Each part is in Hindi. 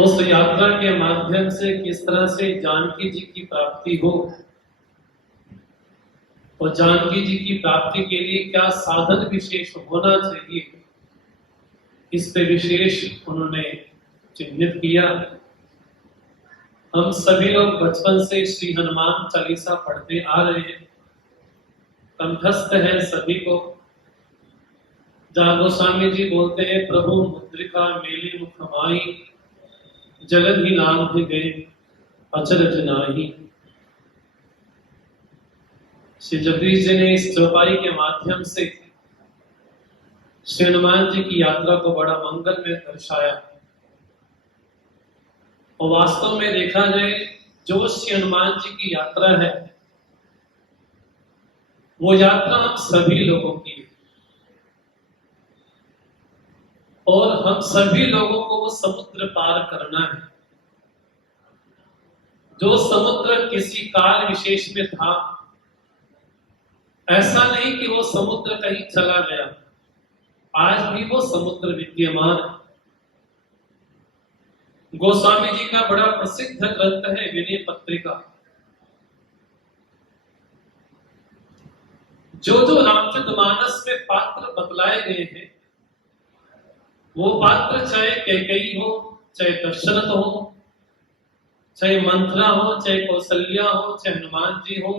उस यात्रा के माध्यम से किस तरह से जानकी जी की प्राप्ति हो और जानकी जी की प्राप्ति के लिए क्या साधन विशेष होना चाहिए, इस पे विशेष उन्होंने चिन्हित किया। हम सभी लोग बचपन से श्री हनुमान चालीसा पढ़ते आ रहे हैं, कंठस्थ है सभी को। जहाँ गोस्वामी जी बोलते हैं, प्रभु मुद्रिका मेले मुख माई, जगत ही नाम थे गए अचरज नाही। श्री जगदीश जी ने इस चौपाई के माध्यम से श्री हनुमान जी की यात्रा को बड़ा मंगल में दर्शाया। और वास्तव में देखा जाए, जो श्री हनुमान जी की यात्रा है वो यात्रा हम सभी लोगों की है, और हम सभी लोगों को वो समुद्र पार करना है। जो समुद्र किसी काल विशेष में था, ऐसा नहीं कि वो समुद्र कहीं चला गया, आज भी वो समुद्र विद्यमान है। गोस्वामी जी का बड़ा प्रसिद्ध ग्रंथ है विनय पत्रिका। जो रामचरितमानस में पात्र बतलाए गए हैं, वो पात्र चाहे कैकेयी हो, चाहे दशरथ हो, चाहे मंथरा हो, चाहे कौशल्या हो, चाहे हनुमान जी हो,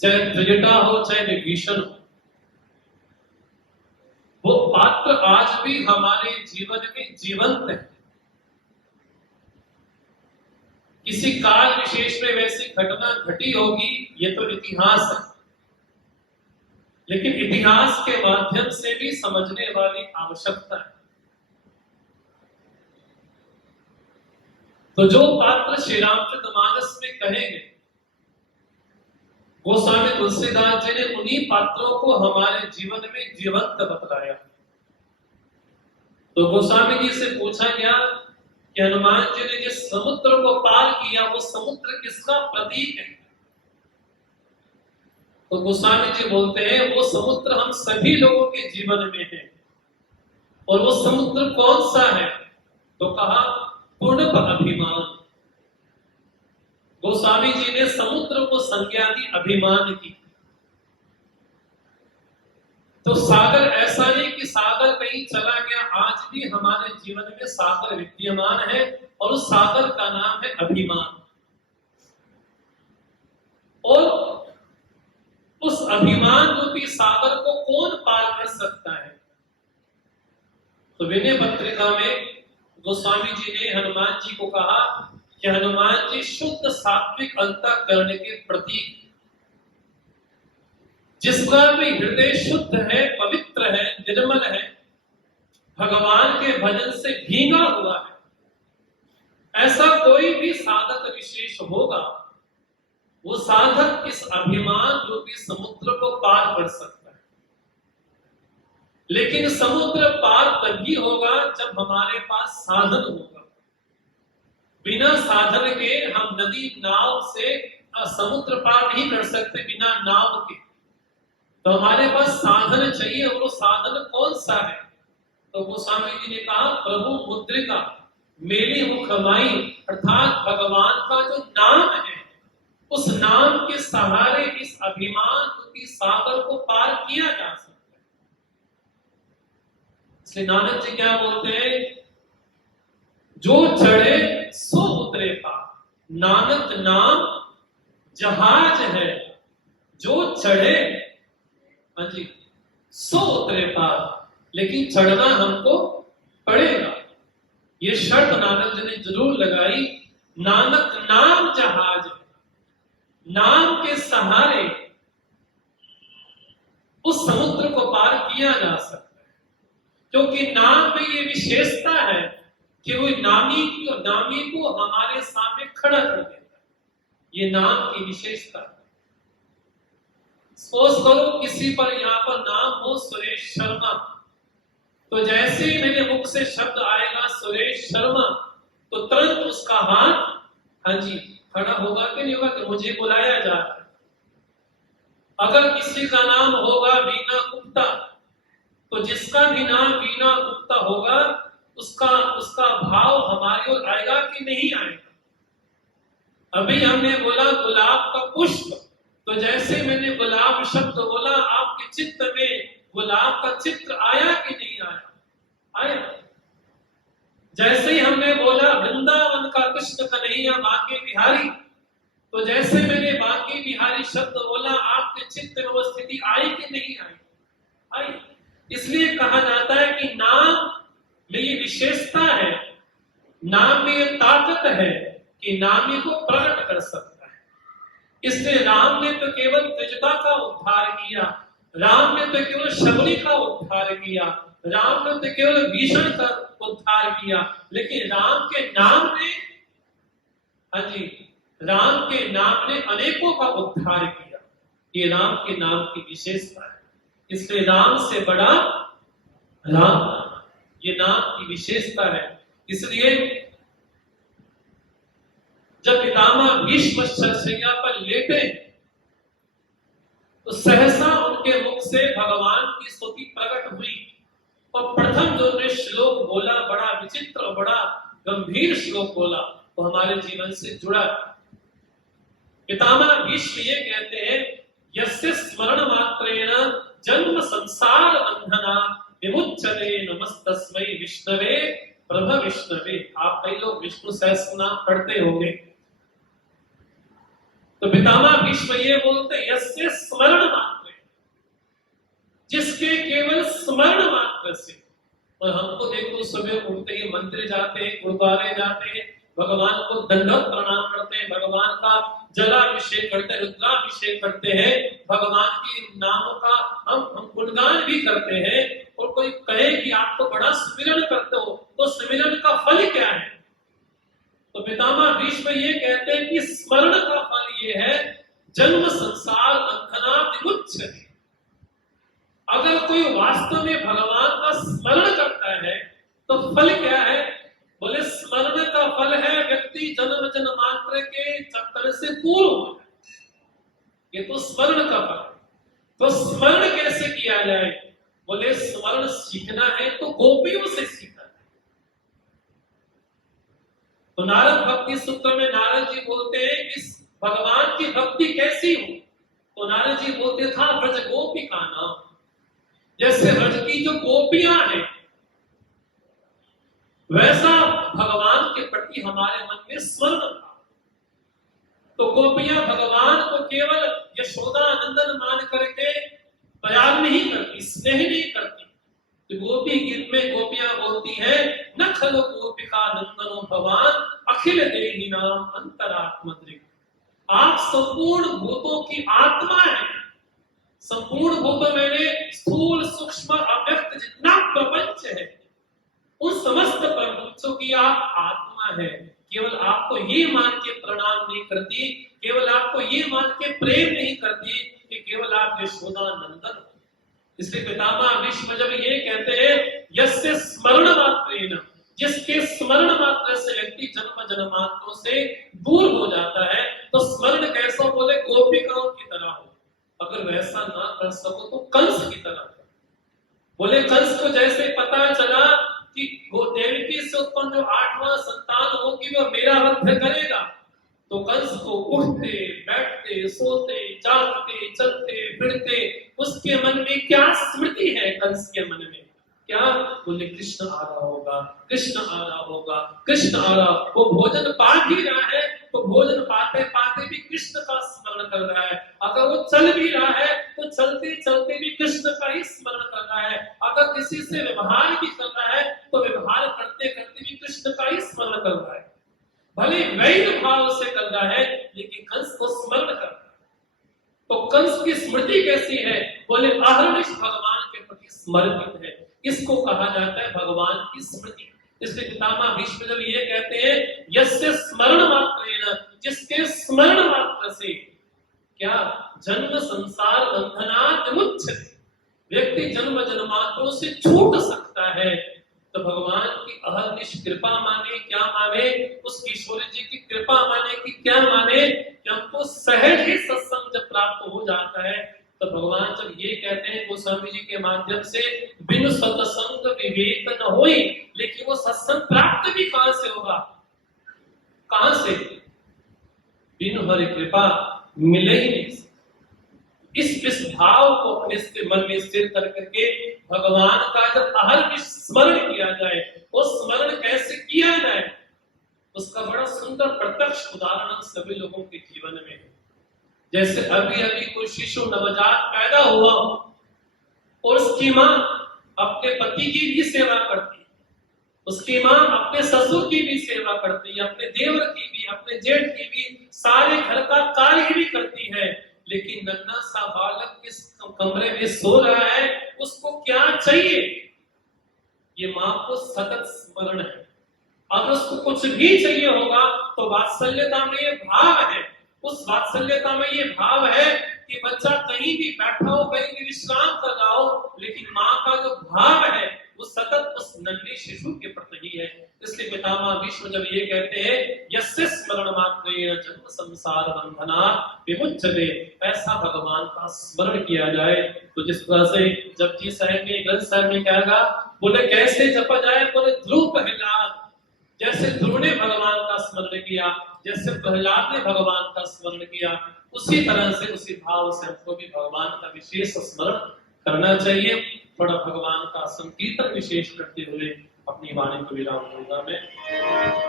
चाहे त्रिजटा हो, चाहे विभीषण हो, वो पात्र आज भी हमारे जीवन में जीवंत है। किसी काल विशेष में वैसी घटना घटी होगी, ये तो इतिहास है, लेकिन इतिहास के माध्यम से भी समझने वाली आवश्यकता है। तो जो पात्र श्री रामचरितमानस में कहेंगे, गोस्वामी तुलसीदास जी ने उन्हीं पात्रों को हमारे जीवन में जीवंत बतलाया। तो गोस्वामी जी से पूछा गया कि हनुमान जी ने जिस समुद्र को पार किया, वो समुद्र किसका प्रतीक है? तो गोस्वामी जी बोलते हैं, वो समुद्र हम सभी लोगों के जीवन में है। और वो समुद्र कौन सा है? तो कहा पूर्ण अभिमान। गोस्वामी जी ने समुद्र को संज्ञा दी अभिमान की। तो सागर ऐसा नहीं कि सागर कहीं चला गया, आज भी हमारे जीवन में सागर विद्यमान है, और उस सागर का नाम है अभिमान। और उस अभिमान रूपी सागर को कौन पार कर सकता है? तो विनय पत्रिका में गोस्वामी जी ने हनुमान जी को कहा कि हनुमान जी शुद्ध सात्विक अंतःकरण के प्रतीक, जिसका भी हृदय शुद्ध है, पवित्र है, निर्मल है, भगवान के भजन से भींगा हुआ है, ऐसा कोई भी साधक विशेष होगा, वो साधक इस अभिमान रूपी समुद्र को पार कर सकता है। लेकिन समुद्र पार तभी होगा जब हमारे पास साधन होगा। बिना साधन के हम नदी नाव से समुद्र पार नहीं कर सकते, बिना नाव के। तो हमारे पास साधन चाहिए, और वो साधन कौन सा है? तो गोस्वामी जी ने कहा प्रभु मुद्रिका मेली मुख माई, अर्थात भगवान का जो नाम है, उस नाम के सहारे इस अभिमान रूपी सागर को पार किया जा सकता है। इसलिए नानक जी क्या बोलते हैं, जो चढ़े सो उतरे पार। नानक नाम जहाज है, जो चढ़े, हाँ जी, सो उतरे पार, लेकिन चढ़ना हमको पड़ेगा। ये शर्त नानक जी ने जरूर लगाई। नानक नाम जहाज, नाम के सहारे उस समुद्र को पार किया जा सकता है, क्योंकि नाम में ये विशेषता है कि वो नामी को हमारे सामने खड़ा कर देता है। ये नाम की विशेषता है। सोच करो किसी पर यहाँ पर नाम हो सुरेश शर्मा, तो जैसे ही मेरे मुख से शब्द आएगा सुरेश शर्मा, तो तुरंत उसका हाथ, हाँ जी, खड़ा होगा कि नहीं होगा कि मुझे बुलाया जा रहा है। अगर किसी का नाम होगा वीणा गुप्ता, तो जिसका भी नाम वीणा गुप्ता होगा, उसका उसका भाव हमारी ओर आएगा कि नहीं आएगा। अभी हमने बोला गुलाब का पुष्प, तो जैसे मैंने गुलाब शब्द बोला आपके चित्त में गुलाब का चित्र आया कि नहीं आया? आया। जैसे ही हमने बोला वृंदावन का कृष्ण कन्हैया बांके बिहारी, तो जैसे मैंने बांके बिहारी शब्द बोला आपके चित्त में वो स्थिति आई कि नहीं आई? आई। इसलिए कहा जाता है कि नाम में ये विशेषता है, नाम में ये ताकत है कि नामी को प्रकट कर सकता है। इसलिए राम ने तो केवल त्रिजटा का उद्धार किया, राम ने तो केवल शबरी का उद्धार किया, राम ने तो केवल भीषण का उद्धार किया, लेकिन राम के नाम ने, हाँ जी, राम के नाम ने अनेकों का उद्धार किया। ये राम के नाम की विशेषता है। इसलिए राम से बड़ा राम, ये नाम की विशेषता है। इसलिए जब पितामह भीष्म शैया पर लेटे तो सहसा उनके मुख से भगवान की स्तुति प्रकट हुई और प्रथम जो ने श्लोक बोला बड़ा विचित्र और बड़ा गंभीर श्लोक बोला, तो हमारे जीवन से जुड़ा। पितामह भीष्म ये कहते हैं यस्य स्मरण मात्रेण जन्म संसार बंधना विमुच्यते नमस्तस्मै विष्णवे प्रभ विष्णवे। आप कई लोग विष्णु सहस्त्र नाम पढ़ते होंगे। तो पितामह भीष्म ये बोलते यस्य स्मरण मात्र, जिसके केवल स्मरण मात्र से। और हमको देखो सुबह उठते ही मंदिर जाते हैं, गुरुद्वारे जाते हैं, भगवान को दंडवत प्रणाम करते हैं, भगवान का जलाभिषेक करते हैं, रुद्राभिषेक करते हैं, भगवान की नामों का हम गुणगान भी करते हैं। और कोई कहे कि आप तो बड़ा सुमिरन करते हो, तो सुमिरन का फल क्या है? तो पितामह भीष्म ये कहते हैं कि स्मरण का फल ये है जन्म संसार बंधना विमुच्यते। अगर कोई वास्तव में भगवान का स्मरण करता है तो फल क्या है? बोले स्मरण का फल है व्यक्ति जन्म जन्मांतर के चक्कर से दूर हो जाए। ये तो स्मरण का फल है। तो स्मरण कैसे किया जाए? बोले स्मरण सीखना है तो गोपियों से सीखना है। तो नारद भक्ति सूत्र में नारद जी बोलते हैं कि भगवान की भक्ति कैसी हो? तो नारद जी बोलते था ब्रज गोपिका नाम, जैसे ब्रज की जो गोपियां हैं वैसा भगवान के प्रति हमारे मन में स्मरण था। तो गोपियां भगवान को केवल यशोदा नंदन मान करके प्यार नहीं करती, स्नेह नहीं करती। तो गोपी गीत में गोपियां बोलती हैं न खलो गोपिका नंदनो भगवान अखिल देहि नाम अंतरात्मद्रिक। आप संपूर्ण भूतों की आत्मा है। संपूर्ण भूतों में स्थूल सूक्ष्म अव्यक्त जितना प्रपंच है उन समस्त प्रपंचों की आप आत्मा है। केवल आपको ये मान के प्रणाम नहीं करती, केवल आपको ये मान के प्रेम नहीं करती कि केवल आप यशोदा नंदन। इसलिए पितामह भीष्म जब ये कहते हैं यस्य स्मरण मात्रेण, जिसके स्मरण मात्र से व्यक्ति जन्म जन्मांतरों से दूर हो जाता है, तो स्मरण कैसा? बोले गोपिकाओं की तरह हो। अगर वैसा ना कर सको तो कंस की तरह। बोले कंस को जैसे पता चला कि देवकी से उत्पन्न जो 8वां संतान होगी वो मेरा वध करेगा, तो कंस को उठते बैठते सोते जागते चलते फिरते उसके मन में क्या स्मृति है? कंस के मन में क्या? बोले कृष्ण आ रहा होगा, कृष्ण आ रहा होगा, कृष्ण आ रहा। वो भोजन पा ही रहा है तो भोजन पाते पाते भी कृष्ण का स्मरण कर रहा है। अगर वो चल भी रहा है तो चलते चलते भी कृष्ण का ही स्मरण कर रहा है। अगर किसी से व्यवहार भी कर रहा है तो व्यवहार करते करते भी कृष्ण का ही स्मरण कर रहा है। भले वैध भाव से कर रहा है लेकिन कंस को स्मरण कर रहा है। तो कंस की स्मृति कैसी है? बोले अहर्निश भगवान के प्रति समर्पित है। इसको कहा जाता है भगवान की स्मृति। इसलिए पितामह भीष्म जब ये कहते हैं यस्य स्मरण मात्रेण, जिसके स्मरण मात्र से क्या? जन्म संसार बंधनात् विमुच्यते। व्यक्ति जन्म जन्मांतरों से छूट सकता है। तो भगवान की अहर्निश कृपा माने, क्या माने? उस ईश्वर जी की कृपा माने कि क्या माने? कि हमको सहज ही सत्संग जब प्राप्त हो जाता है तो भगवान जब ये कहते हैं गोस्वामी जी के माध्यम से, बिनु सत्संग विवेक न होई, लेकिन वो सत्संग प्राप्त भी कहां से होगा, कहां से, बिनु हरि कृपा मिले ही नहीं। इस भाव को अपने मन में स्थिर कर करके भगवान का जब अहर्निश स्मरण किया जाए, वो स्मरण कैसे किया जाए, उसका बड़ा सुंदर प्रत्यक्ष उदाहरण सभी लोगों के जीवन में है। जैसे अभी अभी कोई शिशु नवजात पैदा हुआ और उसकी माँ अपने पति की भी सेवा करती है, उसकी माँ अपने ससुर की भी सेवा करती है, अपने देवर की भी, अपने जेठ की भी, सारे घर का कार्य भी करती है, लेकिन नन्हा सा बालक किस कमरे में सो रहा है, उसको क्या चाहिए, ये माँ को सतत स्मरण है। अगर उसको कुछ भी चाहिए होगा तो वात्सल्यता में ये भाव है, उस वात्सल्यता में ये भाव है कि बच्चा कहीं भी बैठा हो, कहीं भी विश्राम कर रहा हो, लेकिन माँ का जो भाव है वो सतत उस नन्हे शिशु के प्रति ही है। इसलिए पितामह भीष्म जब ये कहते हैं यस्य स्मरण मात्रेण जन्म संसार बंधनात् विमुच्यते, ऐसा भगवान का स्मरण किया जाए। तो जिस तरह से जपजी साहब ने, ग्रंथ साहब ने कहा, बोले कैसे जपा जाए, बोले ध्रुव प्रहलाद, जैसे ध्रुव ने भगवान का स्मरण किया, जैसे प्रहलाद ने भगवान का स्मरण किया, उसी तरह से, उसी भाव से हमको भी भगवान का विशेष स्मरण करना चाहिए। थोड़ा भगवान का संकीर्तन विशेष करते हुए अपनी वाणी को विराम दूंगा मैं।